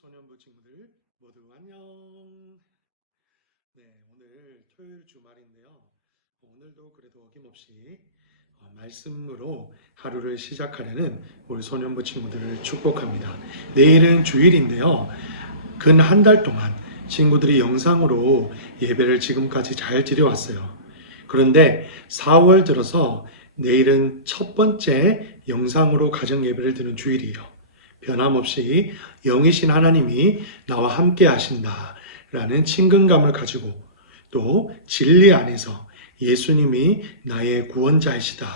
소년부 친구들 모두 안녕. 네, 오늘 토요일 주말인데요. 오늘도 그래도 어김없이 말씀으로 하루를 시작하려는 우리 소년부 친구들을 축복합니다. 내일은 주일인데요. 근 한 달 동안 친구들이 영상으로 예배를 지금까지 잘 드려왔어요. 그런데 4월 들어서 내일은 첫 번째 영상으로 가정 예배를 드는 주일이에요. 변함없이 영이신 하나님이 나와 함께 하신다라는 친근감을 가지고 또 진리 안에서 예수님이 나의 구원자이시다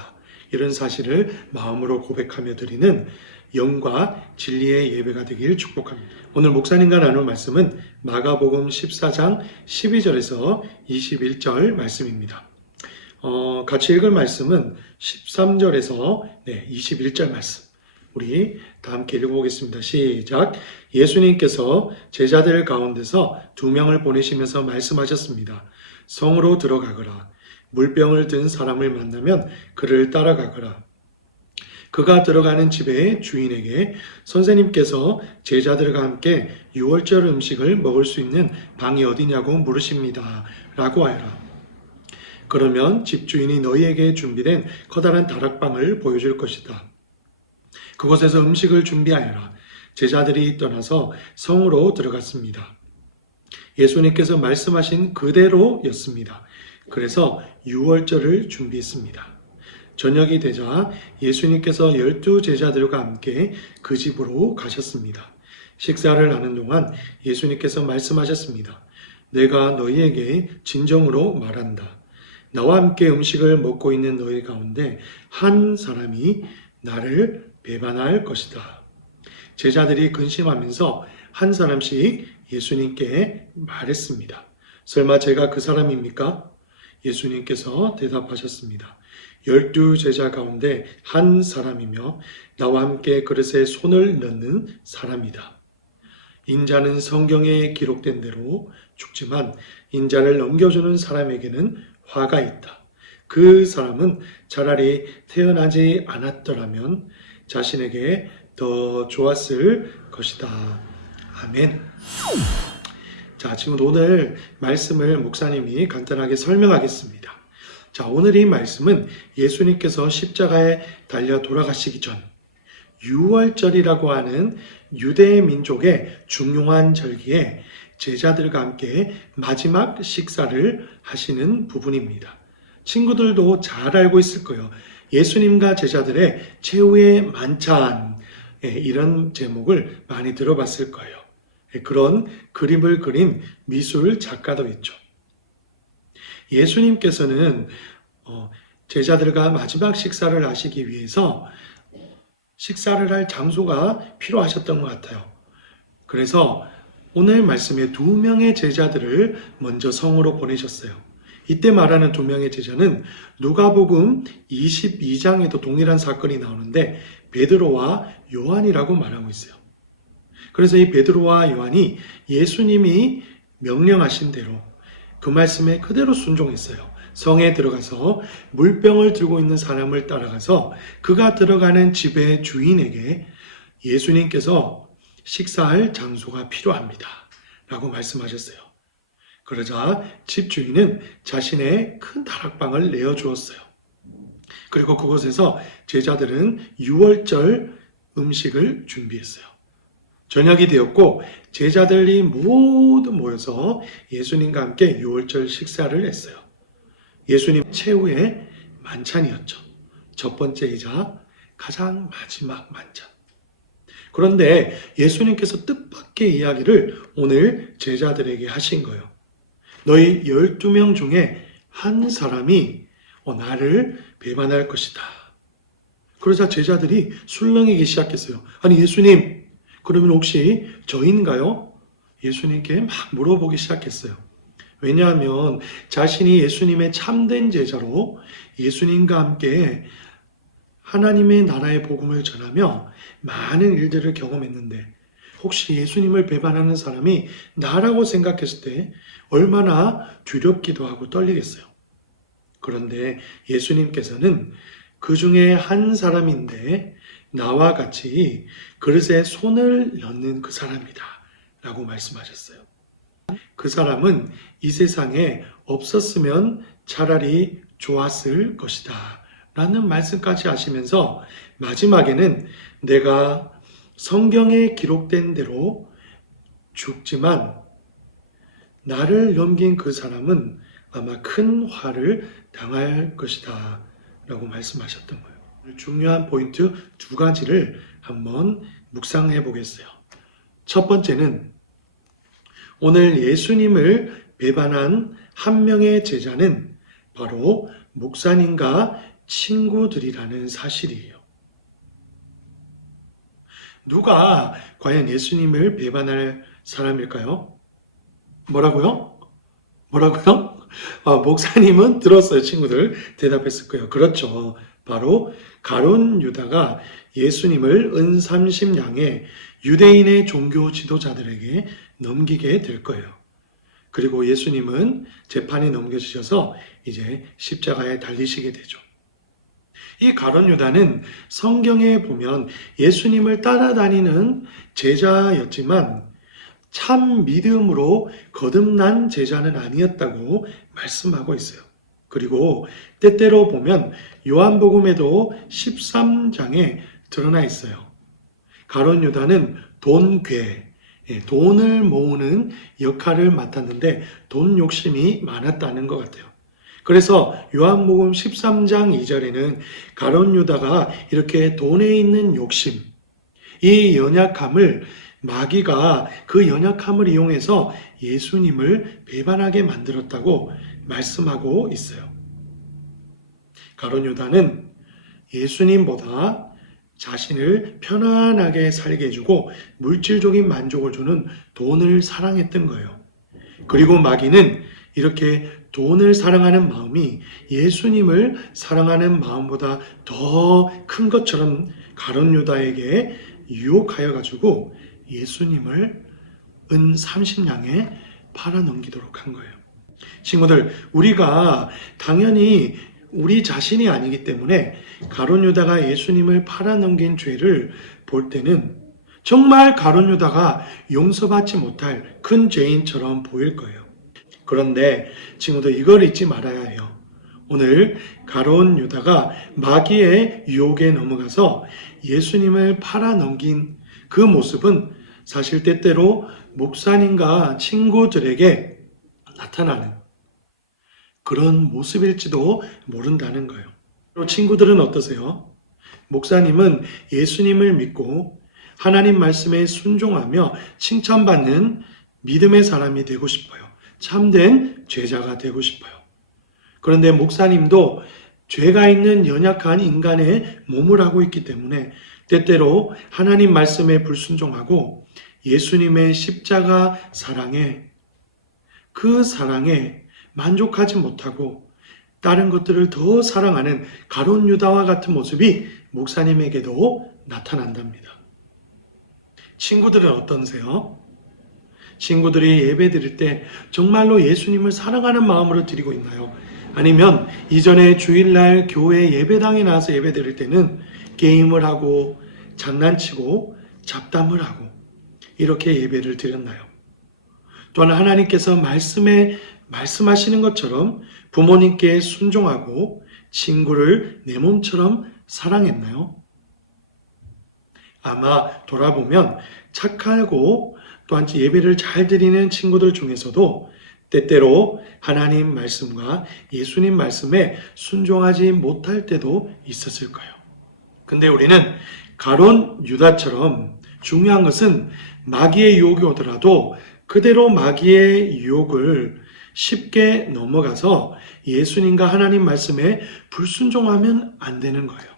이런 사실을 마음으로 고백하며 드리는 영과 진리의 예배가 되길 축복합니다. 오늘 목사님과 나눌 말씀은 마가복음 14장 12절에서 21절 말씀입니다. 같이 읽을 말씀은 13절에서 21절 말씀. 우리 다 함께 읽어보겠습니다. 시작. 예수님께서 제자들 가운데서 2명을 보내시면서 말씀하셨습니다. 성으로 들어가거라. 물병을 든 사람을 만나면 그를 따라가거라. 그가 들어가는 집의 주인에게 선생님께서 제자들과 함께 유월절 음식을 먹을 수 있는 방이 어디냐고 물으십니다. 라고 하여라. 그러면 집주인이 너희에게 준비된 커다란 다락방을 보여줄 것이다. 그곳에서 음식을 준비하여라. 제자들이 떠나서 성으로 들어갔습니다. 예수님께서 말씀하신 그대로였습니다. 그래서 유월절을 준비했습니다. 저녁이 되자 예수님께서 12 제자들과 함께 그 집으로 가셨습니다. 식사를 하는 동안 예수님께서 말씀하셨습니다. 내가 너희에게 진정으로 말한다. 나와 함께 음식을 먹고 있는 너희 가운데 한 사람이 나를 배반할 것이다. 제자들이 근심하면서 한 사람씩 예수님께 말했습니다. 설마 제가 그 사람입니까? 예수님께서 대답하셨습니다. 12 제자 가운데 한 사람이며 나와 함께 그릇에 손을 넣는 사람이다. 인자는 성경에 기록된 대로 죽지만 인자를 넘겨주는 사람에게는 화가 있다. 그 사람은 차라리 태어나지 않았더라면 자신에게 더 좋았을 것이다. 아멘. 자, 지금 오늘 말씀을 목사님이 간단하게 설명하겠습니다. 자, 오늘 이 말씀은 예수님께서 십자가에 달려 돌아가시기 전 유월절이라고 하는 유대 민족의 중요한 절기에 제자들과 함께 마지막 식사를 하시는 부분입니다. 친구들도 잘 알고 있을 거예요. 예수님과 제자들의 최후의 만찬 이런 제목을 많이 들어봤을 거예요. 그런 그림을 그린 미술 작가도 있죠. 예수님께서는 제자들과 마지막 식사를 하시기 위해서 식사를 할 장소가 필요하셨던 것 같아요. 그래서 오늘 말씀에 2명의 제자들을 먼저 성으로 보내셨어요. 이때 말하는 2명의 제자는 누가복음 22장에도 동일한 사건이 나오는데 베드로와 요한이라고 말하고 있어요. 그래서 이 베드로와 요한이 예수님이 명령하신 대로 그 말씀에 그대로 순종했어요. 성에 들어가서 물병을 들고 있는 사람을 따라가서 그가 들어가는 집의 주인에게 예수님께서 식사할 장소가 필요합니다. 라고 말씀하셨어요. 그러자 집주인은 자신의 큰 다락방을 내어주었어요. 그리고 그곳에서 제자들은 유월절 음식을 준비했어요. 저녁이 되었고 제자들이 모두 모여서 예수님과 함께 유월절 식사를 했어요. 예수님 최후의 만찬이었죠. 첫 번째이자 가장 마지막 만찬. 그런데 예수님께서 뜻밖의 이야기를 오늘 제자들에게 하신 거예요. 너희 12명 중에 한 사람이 나를 배반할 것이다. 그러자 제자들이 술렁이기 시작했어요. 아니 예수님, 그러면 혹시 저인가요? 예수님께 막 물어보기 시작했어요. 왜냐하면 자신이 예수님의 참된 제자로 예수님과 함께 하나님의 나라의 복음을 전하며 많은 일들을 경험했는데 혹시 예수님을 배반하는 사람이 나라고 생각했을 때 얼마나 두렵기도 하고 떨리겠어요. 그런데 예수님께서는 그 중에 한 사람인데 나와 같이 그릇에 손을 넣는 그 사람이다 라고 말씀하셨어요. 그 사람은 이 세상에 없었으면 차라리 좋았을 것이다 라는 말씀까지 하시면서 마지막에는 내가 성경에 기록된 대로 죽지만 나를 넘긴 그 사람은 아마 큰 화를 당할 것이다 라고 말씀하셨던 거예요. 중요한 포인트 두 가지를 한번 묵상해 보겠어요. 첫 번째는 오늘 예수님을 배반한 한 명의 제자는 바로 목사님과 친구들이라는 사실이에요. 누가 과연 예수님을 배반할 사람일까요? 뭐라고요? 목사님은 들었어요. 친구들 대답했을 거예요. 그렇죠. 바로 가룟 유다가 예수님을 은 30냥에 유대인의 종교 지도자들에게 넘기게 될 거예요. 그리고 예수님은 재판이 넘겨지셔서 이제 십자가에 달리시게 되죠. 이 가룟 유다는 성경에 보면 예수님을 따라다니는 제자였지만 참 믿음으로 거듭난 제자는 아니었다고 말씀하고 있어요. 그리고 때때로 보면 요한복음에도 13장에 드러나 있어요. 가룟 유다는 돈괴, 돈을 모으는 역할을 맡았는데 돈 욕심이 많았다는 것 같아요. 그래서 요한복음 13장 2절에는 가룟 유다가 이렇게 돈에 있는 욕심, 이 연약함을 마귀가 그 연약함을 이용해서 예수님을 배반하게 만들었다고 말씀하고 있어요. 가룟 유다는 예수님보다 자신을 편안하게 살게 해주고 물질적인 만족을 주는 돈을 사랑했던 거예요. 그리고 마귀는 이렇게 돈을 사랑하는 마음이 예수님을 사랑하는 마음보다 더 큰 것처럼 가룟 유다에게 유혹하여 가지고 예수님을 은 30냥에 팔아넘기도록 한 거예요. 친구들, 우리가 당연히 우리 자신이 아니기 때문에 가룟 유다가 예수님을 팔아넘긴 죄를 볼 때는 정말 가룟 유다가 용서받지 못할 큰 죄인처럼 보일 거예요. 그런데 친구들, 이걸 잊지 말아야 해요. 오늘 가룟 유다가 마귀의 유혹에 넘어가서 예수님을 팔아넘긴 그 모습은 사실 때때로 목사님과 친구들에게 나타나는 그런 모습일지도 모른다는 거예요. 친구들은 어떠세요? 목사님은 예수님을 믿고 하나님 말씀에 순종하며 칭찬받는 믿음의 사람이 되고 싶어요. 참된 제자가 되고 싶어요. 그런데 목사님도 죄가 있는 연약한 인간의 몸을 하고 있기 때문에 때때로 하나님 말씀에 불순종하고 예수님의 십자가 사랑에 그 사랑에 만족하지 못하고 다른 것들을 더 사랑하는 가룟 유다와 같은 모습이 목사님에게도 나타난답니다. 친구들은 어떠세요? 친구들이 예배 드릴 때 정말로 예수님을 사랑하는 마음으로 드리고 있나요? 아니면 이전에 주일날 교회 예배당에 나와서 예배 드릴 때는 게임을 하고 장난치고 잡담을 하고 이렇게 예배를 드렸나요? 또한 하나님께서 말씀하시는 것처럼 부모님께 순종하고 친구를 내 몸처럼 사랑했나요? 아마 돌아보면 착하고 또한 예배를 잘 드리는 친구들 중에서도 때때로 하나님 말씀과 예수님 말씀에 순종하지 못할 때도 있었을 거예요. 근데 우리는 가룟 유다처럼 중요한 것은 마귀의 유혹이 오더라도 그대로 마귀의 유혹을 쉽게 넘어가서 예수님과 하나님 말씀에 불순종하면 안 되는 거예요.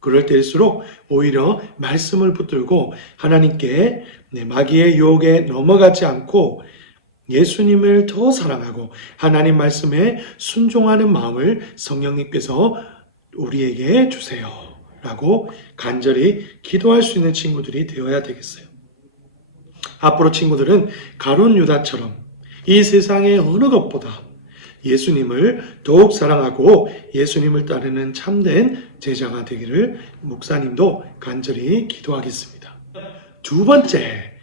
그럴 때일수록 오히려 말씀을 붙들고 하나님께 마귀의 유혹에 넘어가지 않고 예수님을 더 사랑하고 하나님 말씀에 순종하는 마음을 성령님께서 우리에게 주세요 라고 간절히 기도할 수 있는 친구들이 되어야 되겠어요. 앞으로 친구들은 가룟 유다처럼 이 세상의 어느 것보다 예수님을 더욱 사랑하고 예수님을 따르는 참된 제자가 되기를 목사님도 간절히 기도하겠습니다. 두 번째,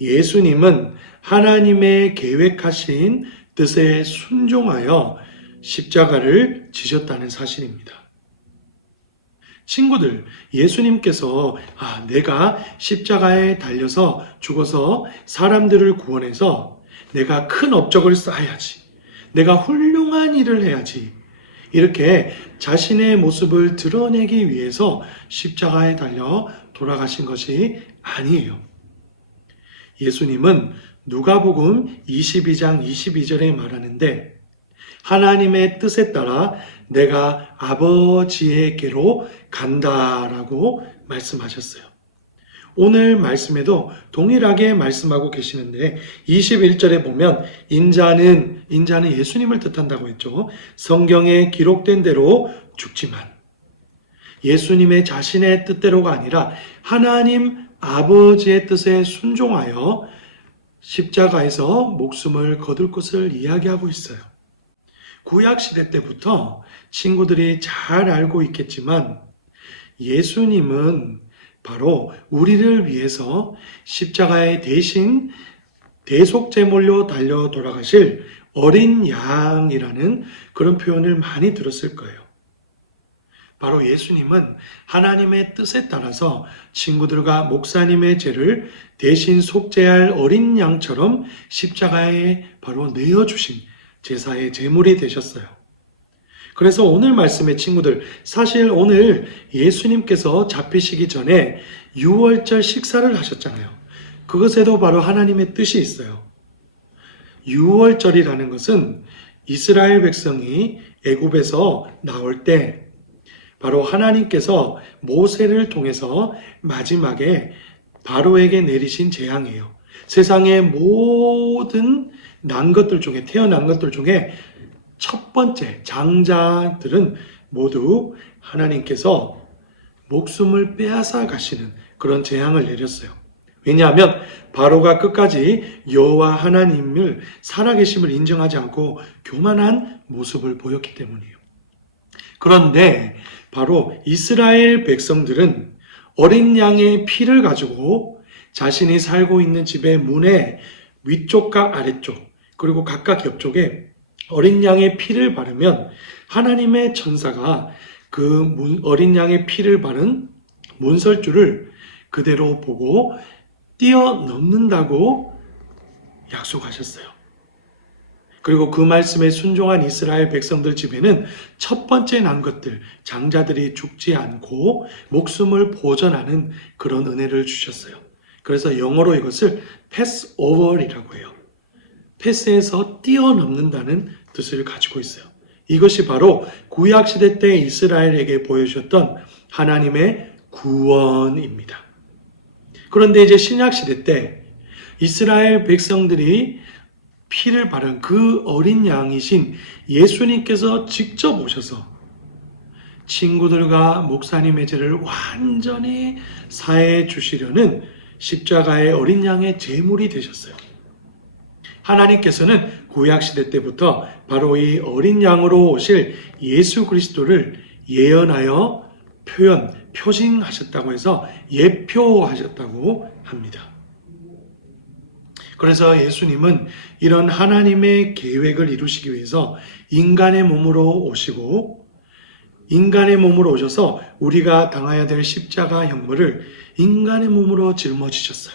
예수님은 하나님의 계획하신 뜻에 순종하여 십자가를 지셨다는 사실입니다. 친구들, 예수님께서 내가 십자가에 달려서 죽어서 사람들을 구원해서 내가 큰 업적을 쌓아야지, 내가 훌륭한 일을 해야지, 이렇게 자신의 모습을 드러내기 위해서 십자가에 달려 돌아가신 것이 아니에요. 예수님은 누가복음 22장 22절에 말하는데 하나님의 뜻에 따라 내가 아버지에게로 간다라고 말씀하셨어요. 오늘 말씀에도 동일하게 말씀하고 계시는데 21절에 보면 인자는 예수님을 뜻한다고 했죠. 성경에 기록된 대로 죽지만 예수님의 자신의 뜻대로가 아니라 하나님 아버지의 뜻에 순종하여 십자가에서 목숨을 거둘 것을 이야기하고 있어요. 구약시대 때부터 친구들이 잘 알고 있겠지만 예수님은 바로 우리를 위해서 십자가에 대신 대속제물로 달려 돌아가실 어린 양이라는 그런 표현을 많이 들었을 거예요. 바로 예수님은 하나님의 뜻에 따라서 친구들과 목사님의 죄를 대신 속죄할 어린 양처럼 십자가에 바로 내어주신 제사의 제물이 되셨어요. 그래서 오늘 말씀의 친구들, 사실 오늘 예수님께서 잡히시기 전에 유월절 식사를 하셨잖아요. 그것에도 바로 하나님의 뜻이 있어요. 유월절이라는 것은 이스라엘 백성이 애굽에서 나올 때 바로 하나님께서 모세를 통해서 마지막에 바로에게 내리신 재앙이에요. 세상의 모든 태어난 것들 중에 첫 번째 장자들은 모두 하나님께서 목숨을 빼앗아 가시는 그런 재앙을 내렸어요. 왜냐하면 바로가 끝까지 여호와 하나님을 살아계심을 인정하지 않고 교만한 모습을 보였기 때문이에요. 그런데 바로 이스라엘 백성들은 어린 양의 피를 가지고 자신이 살고 있는 집의 문의 위쪽과 아래쪽 그리고 각각 옆쪽에 어린 양의 피를 바르면 하나님의 천사가 그 어린 양의 피를 바른 문설주를 그대로 보고 뛰어넘는다고 약속하셨어요. 그리고 그 말씀에 순종한 이스라엘 백성들 집에는 첫 번째 난 것들, 장자들이 죽지 않고 목숨을 보전하는 그런 은혜를 주셨어요. 그래서 영어로 이것을 패스오버이라고 해요. 패스에서 뛰어넘는다는 뜻을 가지고 있어요. 이것이 바로 구약시대 때 이스라엘에게 보여주셨던 하나님의 구원입니다. 그런데 이제 신약시대 때 이스라엘 백성들이 피를 바른 그 어린 양이신 예수님께서 직접 오셔서 친구들과 목사님의 죄를 완전히 사해 주시려는 십자가의 어린 양의 제물이 되셨어요. 하나님께서는 구약시대 때부터 바로 이 어린 양으로 오실 예수 그리스도를 예언하여 표징하셨다고 해서 예표하셨다고 합니다. 그래서 예수님은 이런 하나님의 계획을 이루시기 위해서 인간의 몸으로 오시고 인간의 몸으로 오셔서 우리가 당해야 될 십자가 형벌을 인간의 몸으로 짊어지셨어요.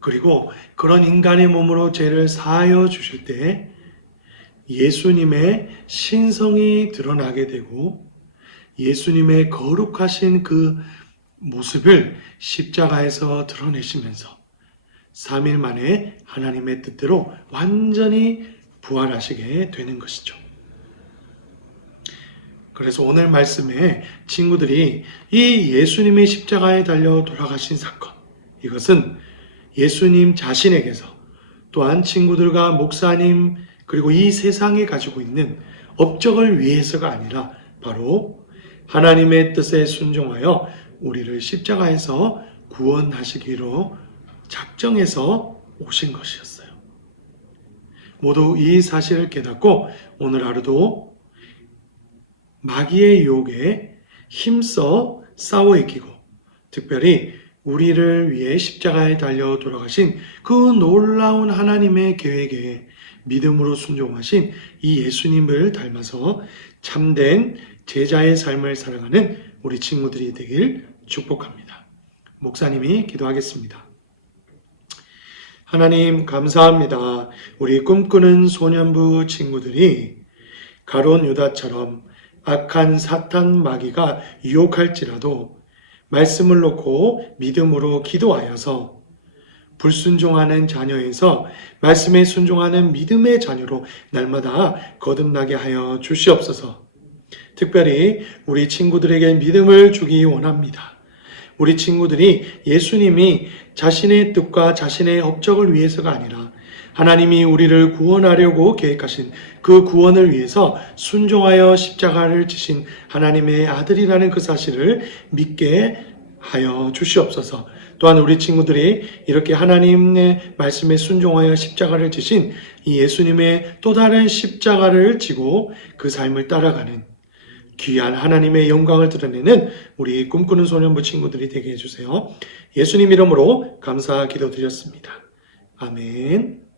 그리고 그런 인간의 몸으로 죄를 사하여 주실 때 예수님의 신성이 드러나게 되고 예수님의 거룩하신 그 모습을 십자가에서 드러내시면서 3일 만에 하나님의 뜻대로 완전히 부활하시게 되는 것이죠. 그래서 오늘 말씀에 친구들이 이 예수님의 십자가에 달려 돌아가신 사건, 이것은 예수님 자신에게서 또한 친구들과 목사님 그리고 이 세상에 가지고 있는 업적을 위해서가 아니라 바로 하나님의 뜻에 순종하여 우리를 십자가에서 구원하시기로 작정해서 오신 것이었어요. 모두 이 사실을 깨닫고 오늘 하루도 마귀의 유혹에 힘써 싸워 이기고 특별히 우리를 위해 십자가에 달려 돌아가신 그 놀라운 하나님의 계획에 믿음으로 순종하신 이 예수님을 닮아서 참된 제자의 삶을 살아가는 우리 친구들이 되길 축복합니다. 목사님이 기도하겠습니다. 하나님 감사합니다. 우리 꿈꾸는 소년부 친구들이 가룟 유다처럼 악한 사탄 마귀가 유혹할지라도 말씀을 놓고 믿음으로 기도하여서 불순종하는 자녀에서 말씀에 순종하는 믿음의 자녀로 날마다 거듭나게 하여 주시옵소서. 특별히 우리 친구들에게 믿음을 주기 원합니다. 우리 친구들이 예수님이 자신의 뜻과 자신의 업적을 위해서가 아니라 하나님이 우리를 구원하려고 계획하신 그 구원을 위해서 순종하여 십자가를 지신 하나님의 아들이라는 그 사실을 믿게 하여 주시옵소서. 또한 우리 친구들이 이렇게 하나님의 말씀에 순종하여 십자가를 지신 이 예수님의 또 다른 십자가를 지고 그 삶을 따라가는 귀한 하나님의 영광을 드러내는 우리 꿈꾸는 소년부 친구들이 되게 해주세요. 예수님 이름으로 감사 기도드렸습니다. 아멘.